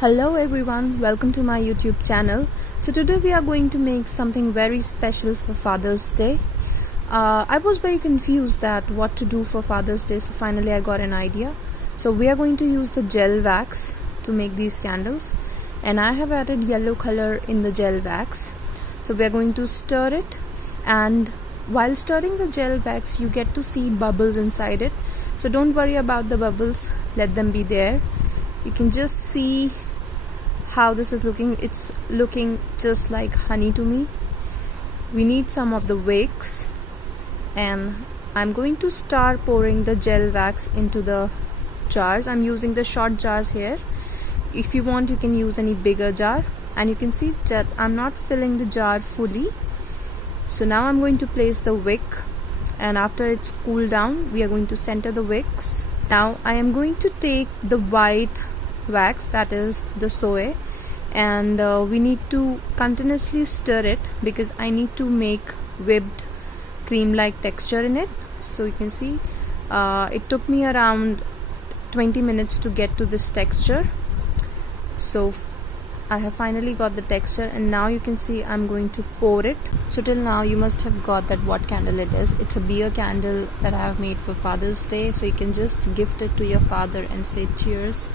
Hello everyone, welcome to my YouTube channel. So today we are going to make something very special for Father's Day. I was very confused that what to do for Father's Day, so finally I got an idea. So we are going to use the gel wax to make these candles, and I have added yellow color in the gel wax. So we are going to stir it, and while stirring the gel wax you get to see bubbles inside it. So don't worry about the bubbles, let them be there. You can just see how this is looking. It's looking just like honey to me. We need some of the wicks, and I'm going to start pouring the gel wax into the jars. I'm using the short jars here. If you want, you can use any bigger jar, and you can see that I'm not filling the jar fully. So now I'm going to place the wick, and after it's cooled down we are going to center the wicks. Now I am going to take the white wax, that is the soy, and we need to continuously stir it because I need to make whipped cream like texture in it. So you can see it took me around 20 minutes to get to this texture. So I have finally got the texture, and now you can see I'm going to pour it. So till now you must have got that what candle it is. It's a beer candle that I have made for Father's Day, so you can just gift it to your father and say cheers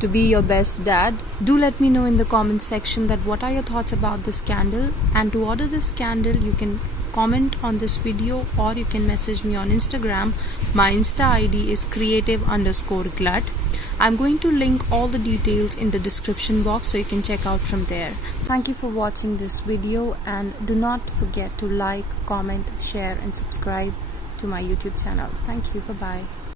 to be your best dad. Do let me know in the comment section that what are your thoughts about this candle, and to order this candle you can comment on this video or you can message me on Instagram. My Insta ID is creative_glut. I'm going to link all the details in the description box so you can check out from there. Thank you for watching this video, and do not forget to like, comment, share and subscribe to my YouTube channel. Thank you. Bye bye.